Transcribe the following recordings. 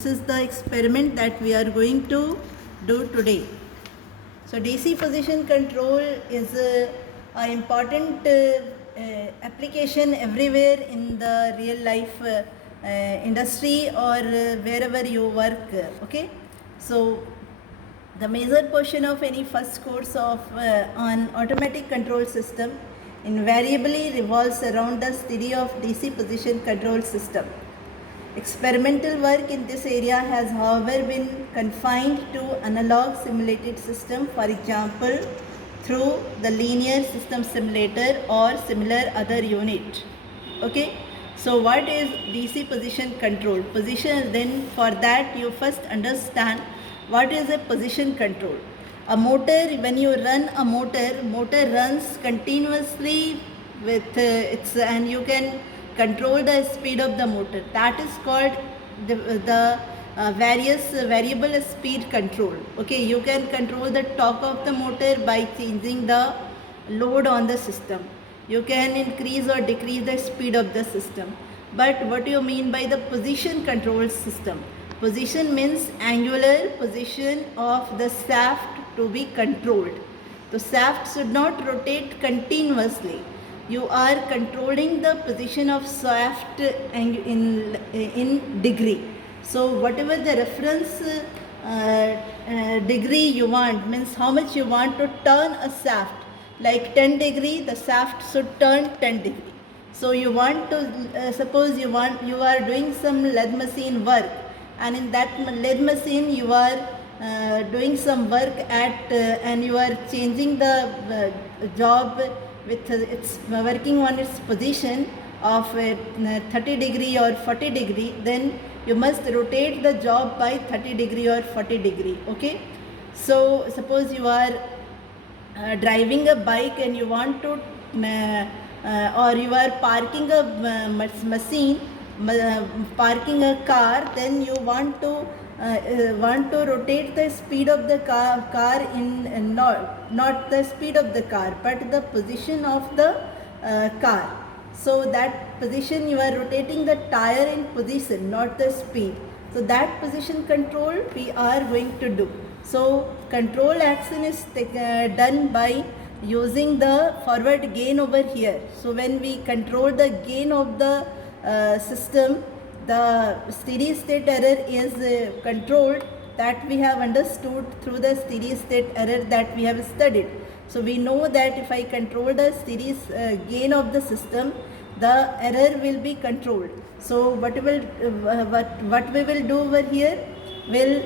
This is the experiment that we are going to do today. So DC position control is an important application everywhere in the real life industry or wherever you work. Okay, so the major portion of any first course of on automatic control system invariably revolves around the study of DC position control system. Experimental work in this area has however been confined to analog simulated system, for example through the linear system simulator or similar other unit. Okay, so what is DC position control? Position, then for that you first understand what is a position control. A motor, when you run a motor runs continuously with its, and you can control the speed of the motor. That is called the various variable speed control. Okay, you can control the torque of the motor by changing the load on the system. You can increase or decrease the speed of the system. But what do you mean by the position control system? Position means angular position of the shaft to be controlled. The shaft should not rotate continuously. You are controlling the position of shaft in degree. So whatever the reference degree you want, means how much you want to turn a shaft. Like 10 degree, the shaft should turn 10 degree. So you want to suppose you are doing some lathe machine work, and in that lathe machine you are doing some work at and you are changing the job with its working on its position of 30 degree or 40 degree, then you must rotate the job by 30 degree or 40 degree. Okay, so suppose you are driving a bike and you want to or you are parking a machine, parking a car, then you want to rotate the speed of the car in not the speed of the car but the position of the car. So that position you are rotating the tire in position, not the speed. So that position control we are going to do. So control action is done by using the forward gain over here. So when we control the gain of the system, the steady state error is controlled. That we have understood through the steady state error that we have studied. So we know that if I control the steady gain of the system, the error will be controlled. So what we will do over here, will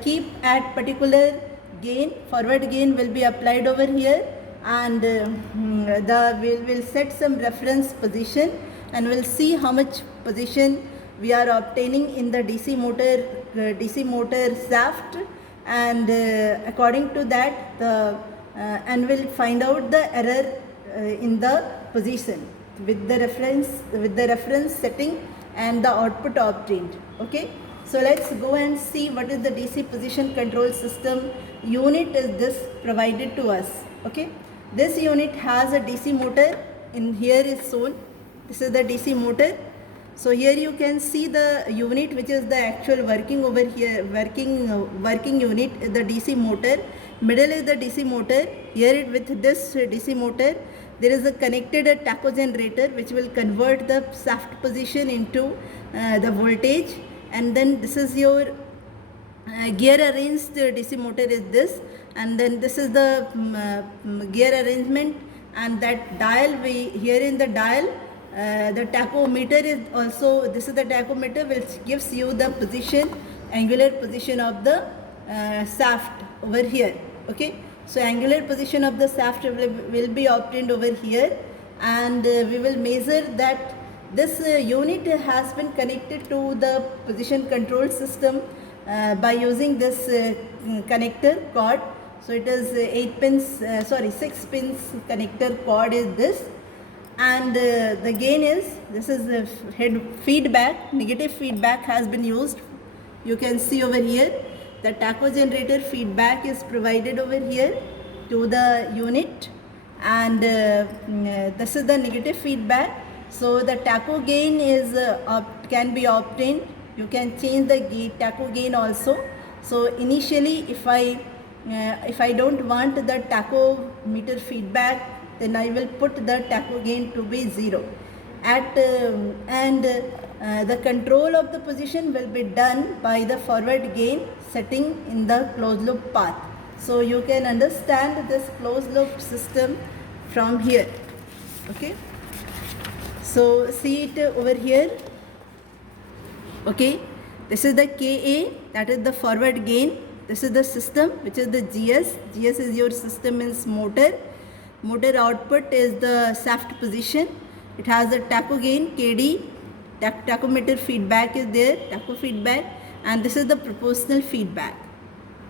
keep at particular gain, forward gain will be applied over here, and we will set some reference position and we'll see how much position we are obtaining in the DC motor shaft, and according to that the and we'll find out the error in the position with the reference setting and the output obtained. Okay, so let's go and see what is the DC position control system unit is this provided to us. Okay, this unit has a DC motor. In here is shown, this is the DC motor. So here you can see the unit which is the actual working over here, working unit, the DC motor. Middle is the DC motor. Here with this DC motor there is a connected tacho generator which will convert the shaft position into the voltage, and then this is your gear arranged DC motor is this, and then this is the gear arrangement, and that dial, here in the dial the tachometer is also, this is the tachometer which gives you the position, angular position of the shaft over here. Okay, so angular position of the shaft will be obtained over here, and we will measure that this unit has been connected to the position control system by using this connector cord. So it is 6 pins connector cord is this, and the gain is, this is the feedback, negative feedback has been used. You can see over here the tacho generator feedback is provided over here to the unit, and this is the negative feedback. So the tacho gain is can be obtained You can change the tacho gain also. So initially, if I don't want the tachometer feedback, then I will put the tacho gain to be 0. The control of the position will be done by the forward gain setting in the closed loop path. So you can understand this closed loop system from here. Okay. So see it over here. Okay. This is the KA, that is the forward gain. This is the system, which is the GS. GS is your system means motor. Motor output is the shaft position. It has a tacho gain KD. Tachometer feedback is there, tacho feedback, and this is the proportional feedback.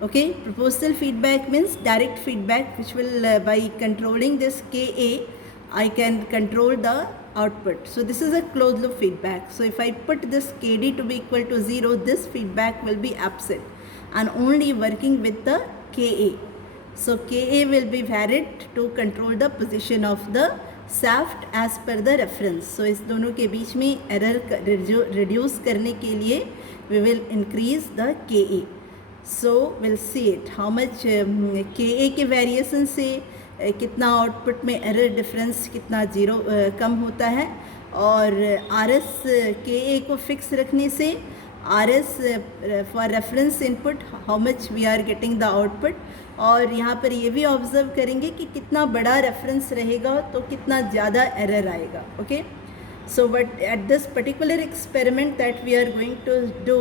Okay, proportional feedback means direct feedback, which will by controlling this KA, I can control the output. So this is a closed loop feedback. So if I put this KD to be equal to 0, this feedback will be absent and only working with the KA. So KA will be varied to control the position of the shaft as per the reference. So इस दोनों के बीच में error reduce करने के लिए we will increase the KA. So we'll see it how much KA के variation से कितना output में error difference कितना zero कम होता है, और RS KA को fix रखने से RS for reference input how much we are getting the output. और यहाँ पर ये भी ऑब्जर्व करेंगे कि कितना बड़ा रेफरेंस रहेगा तो कितना ज़्यादा एरर आएगा. Okay, so but at this particular experiment that we are going to do,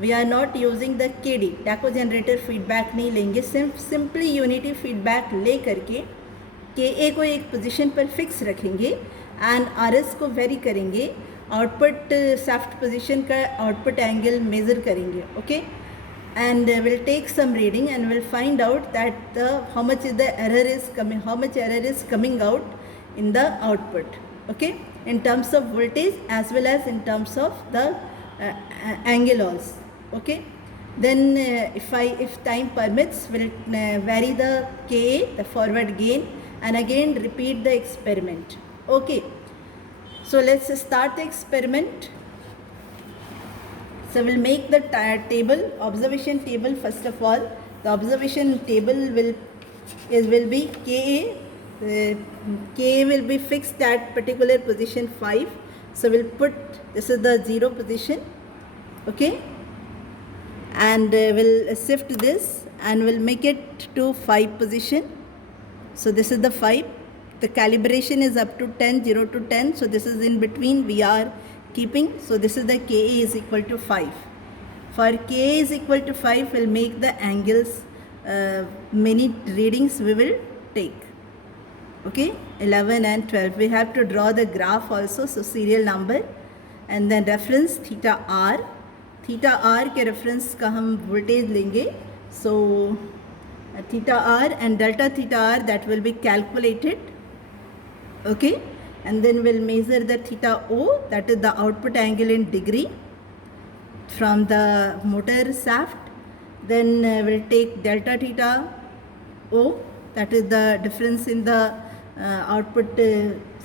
we are not using the KD, tacho generator feedback नहीं लेंगे. सिंपली यूनिटी फीडबैक ले करके KA को एक पोजीशन पर फिक्स रखेंगे एंड RS को वेरी करेंगे. आउटपुट शाफ्ट पोजीशन का आउटपुट एंगल मेज़र करेंगे. Okay, and we'll take some reading and we'll find out that how much error is coming out in the output. Okay, in terms of voltage as well as in terms of the angle also. Okay, then if time permits, we'll vary the KA, the forward gain, and again repeat the experiment. Okay, so let's start the experiment. So we'll make the table, observation table first of all. The observation table will be KA. KA will be fixed at particular position 5. So we'll put, this is the 0 position. Okay, and we'll shift this and we'll make it to 5 position. So this is the 5. The calibration is up to 10, 0 to 10. So this is in between we are keeping. So this is the KA is equal to 5. For KA is equal to 5, we'll make the angles, many readings we will take. Okay, 11 and 12. We have to draw the graph also, so serial number, and then reference theta R. Theta R के reference का हम voltage लेंगे. So theta R and delta theta R, that will be calculated. Okay, and then we'll measure the theta O, that is the output angle in degree from the motor shaft. Then we'll take delta theta O, that is the difference in the output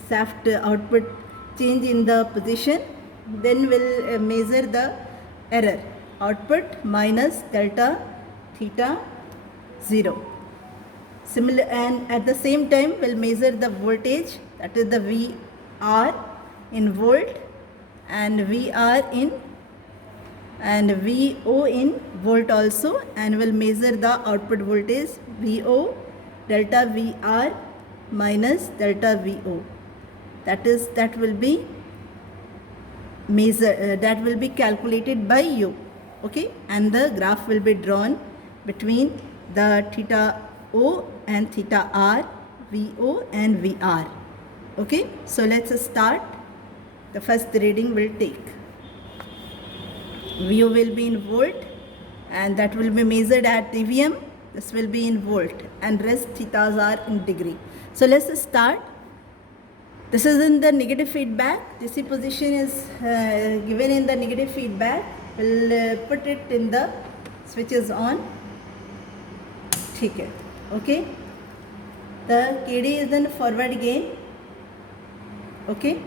shaft output change in the position. Then we'll measure the error, output minus delta theta 0. Similar, and at the same time we'll measure the voltage, that is the VR in volt and VR in and VO in volt also, and we'll measure the output voltage VO delta VR minus delta VO. That will be that will be calculated by you. Okay, and the graph will be drawn between the theta O and theta R, VO and VR. Okay, so let's start. The first reading will take. VO will be in volt and that will be measured at EVM. This will be in volt and rest thetas are in degree. So let's start. This is in the negative feedback. DC position is given in the negative feedback. We'll put it in the switches on. Okay. Okay. The KD is then forward gain. Okay.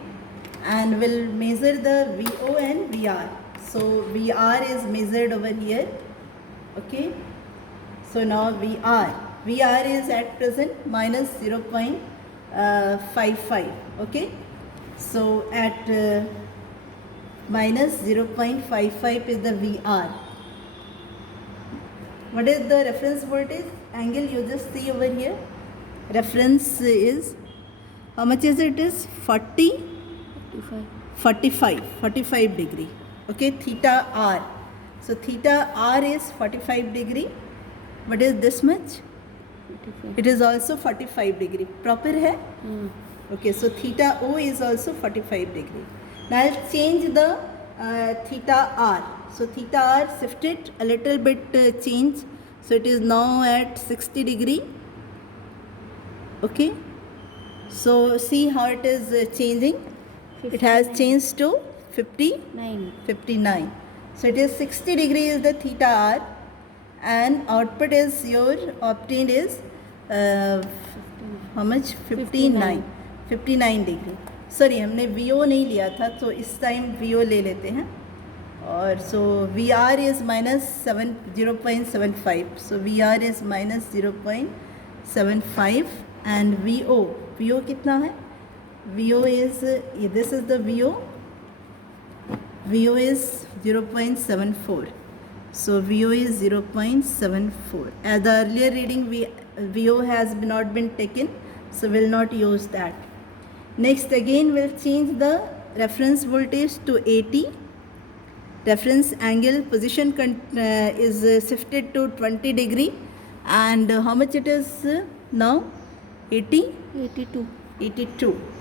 And we'll measure the VO and VR. So VR is measured over here. Okay. So now VR is at present minus 0.55. Okay. So at minus 0.55 is the VR. What is the reference voltage angle? You just see over here. Reference is, how much is it? Is 45 degree. Okay, theta r. So theta r is 45 degree. What is this much? 45. It is also 45 degree. Proper hai? Okay, so theta o is also 45 degree. Now I'll change the theta r. So theta r shifted a little bit, change. So it is now at 60 degree. Okay. So see how it is changing. 59. It has changed to 59. So it is 60 degree is the theta r, and output is your obtained is how much? 59 degree. Sorry, हमने VO नहीं लिया था, तो इस time VO ले लेते हैं. और सो VR is minus 0.75. So VR is minus 0.75 and VO कितना है? VO is, this is the VO is 0.74. So VO is 0.74. As the earlier reading, VO has not been taken, so we'll not use that. Next, again we'll change the reference voltage to 80. Reference angle position is shifted to 20 degree, and how much it is now? 82.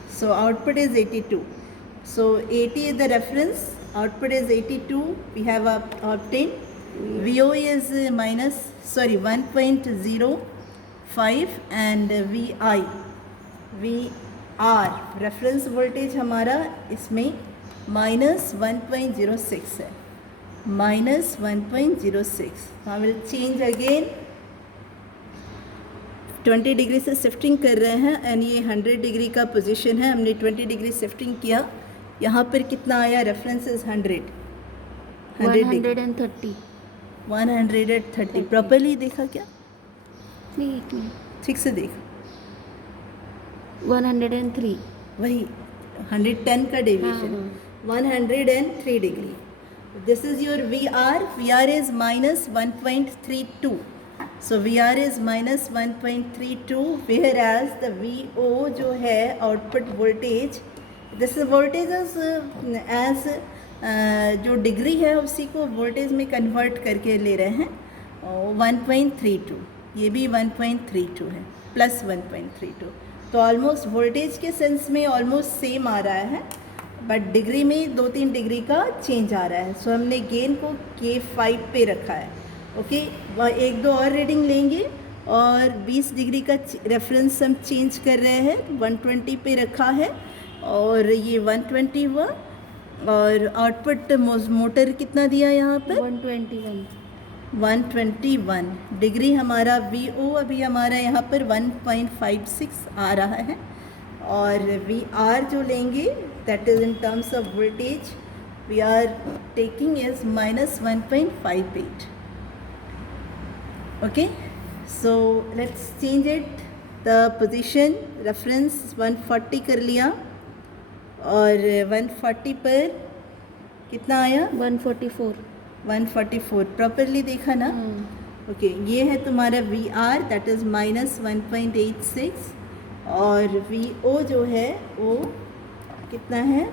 So output is 82. So 80 is the reference, output is 82. We have obtained. VO is minus 1.05 and VR reference voltage हमारा इसमें minus 1.06 है, minus 1.06. I will change again. 20 degree से shifting कर रहे हैं and ये 100 degree का position है. हमने 20 डिग्री शिफ्टिंग किया. यहाँ पर कितना आया? Reference is 130. प्रॉपरली देखा क्या? ठीक से देखा. 103. वही 110 का deviation. 103 degree. This is your VR is minus 1.32. So VR is minus 1.32, whereas the VO जो है output voltage, this voltage as जो डिग्री है उसी को वोल्टेज में कन्वर्ट करके ले रहे हैं. 1.32, ये भी 1.32 है, प्लस 1.32. तो ऑलमोस्ट वोल्टेज के सेंस में ऑलमोस्ट सेम आ रहा है, बट डिग्री में 2-3 डिग्री का चेंज आ रहा है. सो हमने गेन को K5 पे रखा है. ओके, 1-2 और रीडिंग लेंगे और 20 डिग्री का रेफरेंस हम चेंज कर रहे हैं. 120 पे रखा है और ये 120 हुआ. और आउटपुट मोटर कितना दिया यहाँ पर? 121 डिग्री. हमारा VO अभी हमारा यहाँ पर 1.56 आ रहा है. और VR जो लेंगे that is in terms of voltage we are taking is minus 1.58. Okay, so let's change it. The position reference 140 कर लिया और 140 पर कितना आया? 144. प्रॉपरली देखा ना? ओके, ये है तुम्हारा VR दैट इज़ माइनस 1.86 और VO जो है वो कितना है?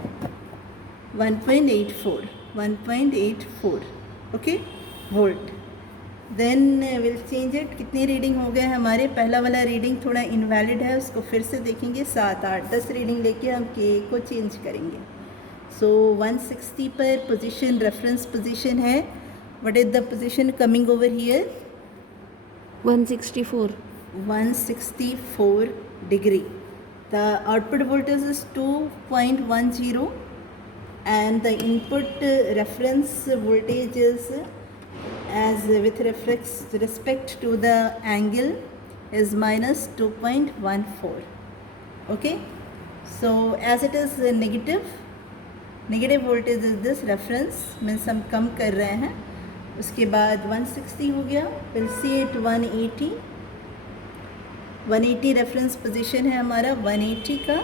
1.84. Okay, volt. Then will change it. कितनी रीडिंग हो गए हमारे? पहला वाला रीडिंग थोड़ा इनवैलिड है, उसको फिर से देखेंगे. 7, 8, 10 रीडिंग लेके हम K को चेंज करेंगे. सो 160 पर पोजीशन रेफरेंस पोजीशन है. What is the position coming over here? 164 degree. The output voltage is 2.10 and the input reference voltage is, as with respect to the angle, is minus 2.14. Okay, so as it is negative, negative voltage is this reference, means हम कम कर रहे हैं। उसके बाद 160 हो गया, फिर सी eight 180 reference position है हमारा 180 का।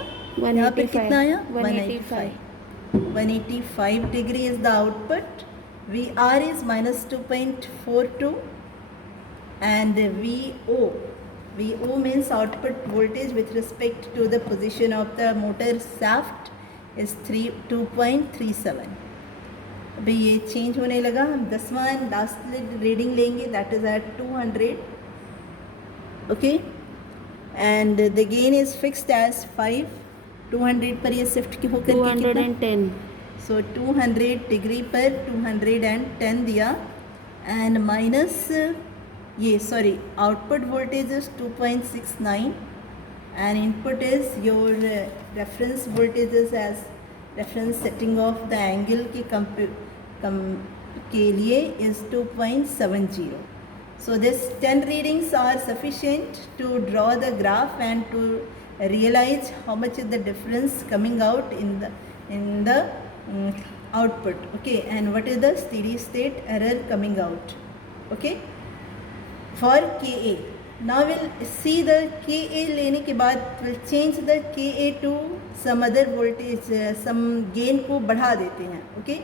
यहाँ पे कितना आया 185 degree is the output. We are is -2.42 and VO means output voltage with respect to the position of the motor shaft is 2.37। अभी ये चेंज होने लगा। हम 10वां लास्ट रीडिंग लेंगे, that is at 200, okay, and the gain is fixed as 5। 200 पर ये shift होकर 210, सो 200 डिग्री पर 210 दिया, एंड माइनस ये sorry output voltage is 2.69 and input is your reference voltage is as reference setting of the angle के लिए is 2.70। So this 10 readings are sufficient to draw the graph and to realize how much is the difference coming out in the output, okay, and what is the steady state error coming out, okay, for KA। now we'll see the KA लेने के बाद we'll change the KA to some other voltage, some gain को बढ़ा देते हैं, okay,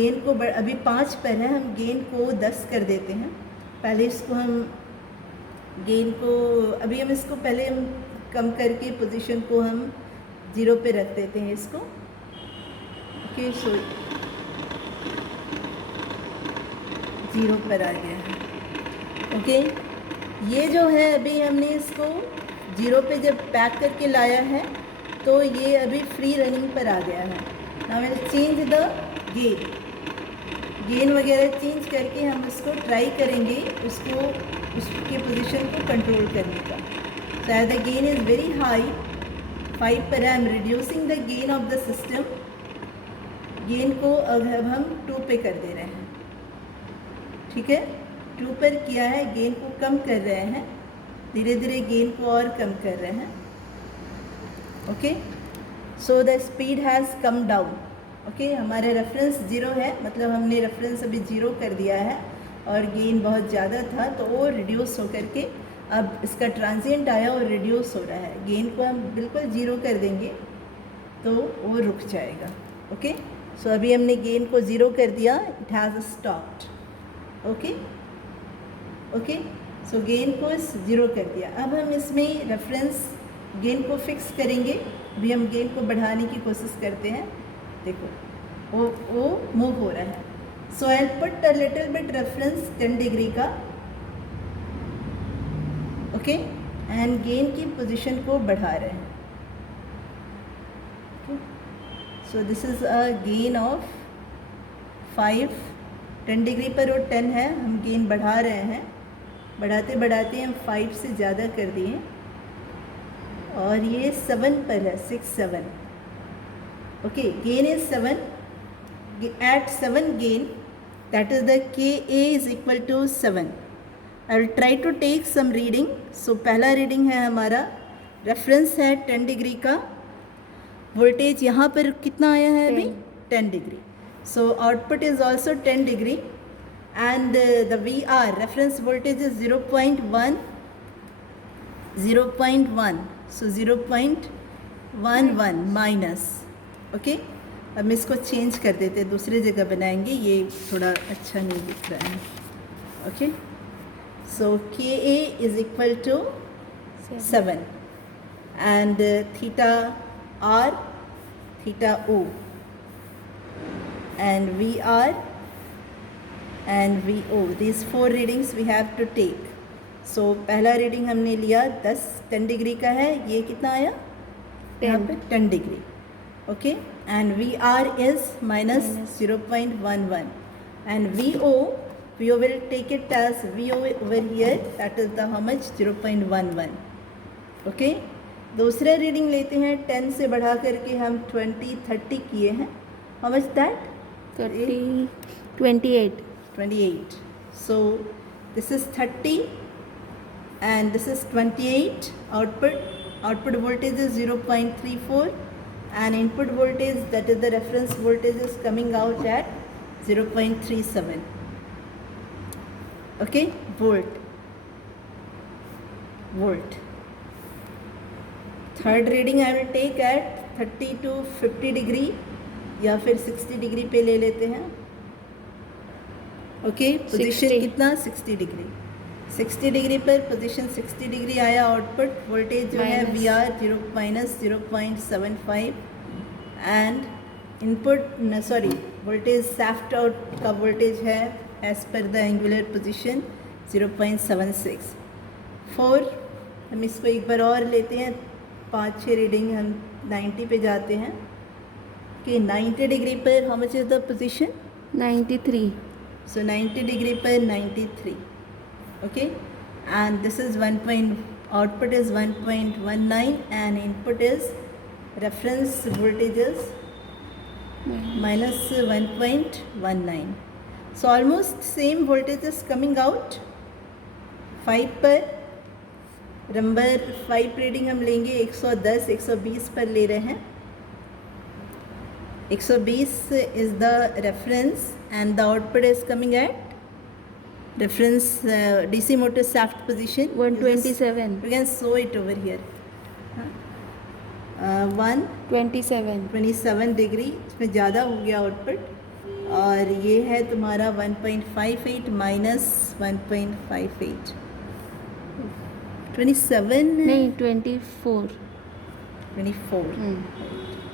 gain को अभी 5 पर है, हम gain को 10 कर देते हैं। पहले इसको हम gain को अभी हम इसको पहले हम कम करके पोजीशन को हम 0 पे रख देते हैं इसको, ओके, सो 0 पर आ गया है, ओके। ये जो है अभी हमने इसको 0 पे जब पैक करके लाया है तो ये अभी फ्री रनिंग पर आ गया है। Now will change the gain वगैरह चेंज करके हम इसको ट्राई करेंगे उसके पोजीशन को कंट्रोल करने का। So as the gain is very high, 5 पर I am reducing the gain of the system। Gain को अब हम 2 पे कर दे रहे हैं, ठीक है, 2 पर किया है, गेन को कम कर रहे हैं, धीरे धीरे गेन को और कम कर रहे हैं, okay. So the speed has come down, okay. हमारे रेफरेंस 0 है, मतलब हमने रेफरेंस अभी 0 कर दिया है और गेन बहुत ज़्यादा था तो वो रिड्यूस होकर के अब इसका ट्रांजिएंट आया और रिड्यूस हो रहा है। गेन को हम बिल्कुल 0 कर देंगे तो वो रुक जाएगा, ओके। सो अभी हमने गेन को 0 कर दिया, it has stopped, okay, okay. So gain को 0 कर दिया। अब हम इसमें रेफरेंस गेन को फिक्स करेंगे। अभी हम गेन को बढ़ाने की कोशिश करते हैं, देखो वो मूव हो रहा है। So I will put a little bit reference 10 degree का, ओके, एंड गेन की पोजीशन को बढ़ा रहे हैं, so this is a gain of 5। 10 degree पर वो 10 है, हम गेन बढ़ा रहे हैं, बढ़ाते बढ़ाते हम 5 से ज़्यादा कर दिए और ये 7 पर है, 6 7, okay. Gain is 7, at 7 gain that is the KA is equal to 7। I will try to take some reading. So पहला रीडिंग है हमारा, रेफरेंस है 10 डिग्री का, वोल्टेज यहाँ पर कितना आया है अभी 10 degree. So output is also 10 degree and the VR reference voltage is 0.1, so 0.11 minus, okay. अब इसको चेंज कर देते हैं, दूसरी जगह बनाएंगे, ये थोड़ा अच्छा नहीं दिख रहा है, okay. So KA is equal to 7 and theta R, theta O and VR and VO, these 4 readings we have to take। So पहला रीडिंग हमने लिया 10 डिग्री का है, ये कितना आया यहाँ पे 10 degree, okay, and VR is minus 0.11 and VO will take it as VO over here, that is the how much 0.11, okay। दूसरा रीडिंग लेते हैं, 10 से बढ़ा करके हम 30 किए हैं, how much that 28। so this is 30 and this is 28। output voltage is 0.34 and input voltage, that is the reference voltage, is coming out at 0.37. Okay, volt. Third reading I will take at 30 to 50 degree या फिर 60 degree पे ले लेते हैं. Okay, position कितना, 60 degree. 60 degree पर position 60 degree आया. Output voltage जो है we are -0.75 and input voltage shaft out का वोल्टेज है as per the angular position 0.76. 4 हम इसको एक बार और लेते हैं. 5-6 रीडिंग हम 90 पे जाते हैं कि 90 डिग्री पर how much is the position, 93. So 90 degree per 93. Okay, and this is output is 1.19 and input is reference voltage is minus 1.19. So almost same voltage is coming out. 5 पर नंबर 5 रीडिंग हम लेंगे 110 120 पर ले रहे हैं. 120 is the reference and the output is coming at reference DC motor shaft position 127. You can show it over here. 127 degree. इसमें ज़्यादा हो गया आउटपुट. और ये है तुम्हारा 1.58 माइनस 1.58 27 नहीं 24.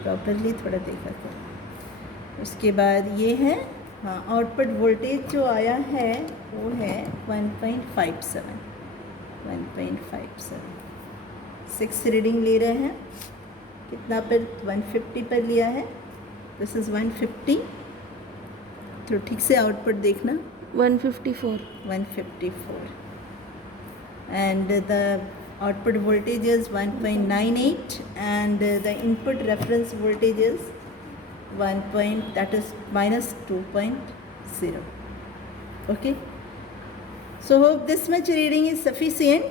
प्रॉपरली थोड़ा देखा कर. उसके बाद ये है आउटपुट वोल्टेज जो आया है वो है 1.57. 6 रीडिंग ले रहे हैं. कितना पर, 150 पर लिया है. This is 150. तो ठीक से आउटपुट देखना. 154. And the output voltage is 1.98 and the input reference voltage is that is minus 2.0. Okay, so hope this much reading is sufficient.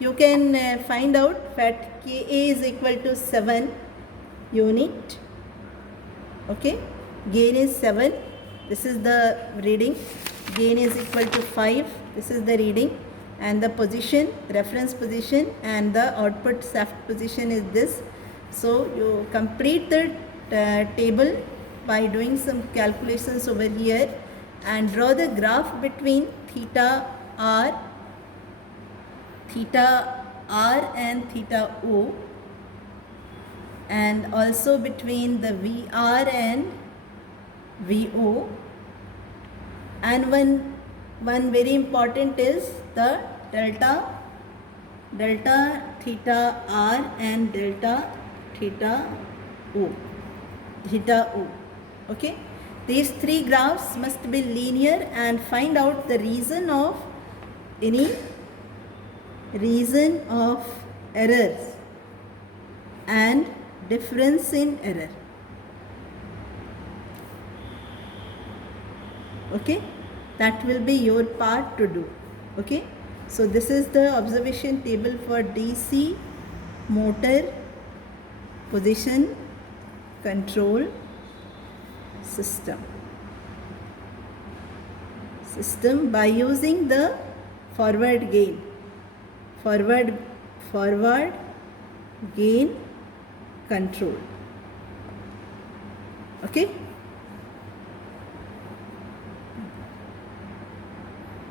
You can find out that Ka is equal to 7 unit. Okay, gain is 7. This is the reading. Gain is equal to 5. This is the reading. And the position, reference position and the output shaft position is this. So you complete the table by doing some calculations over here and draw the graph between theta r and theta o, and also between the VR and VO. And one very important is the delta theta r and delta theta o. Okay, these three graphs must be linear and find out the reason of errors and difference in error. Okay, that will be your part to do. Okay, so this is the observation table for DC motor position control system by using the forward gain control. Okay.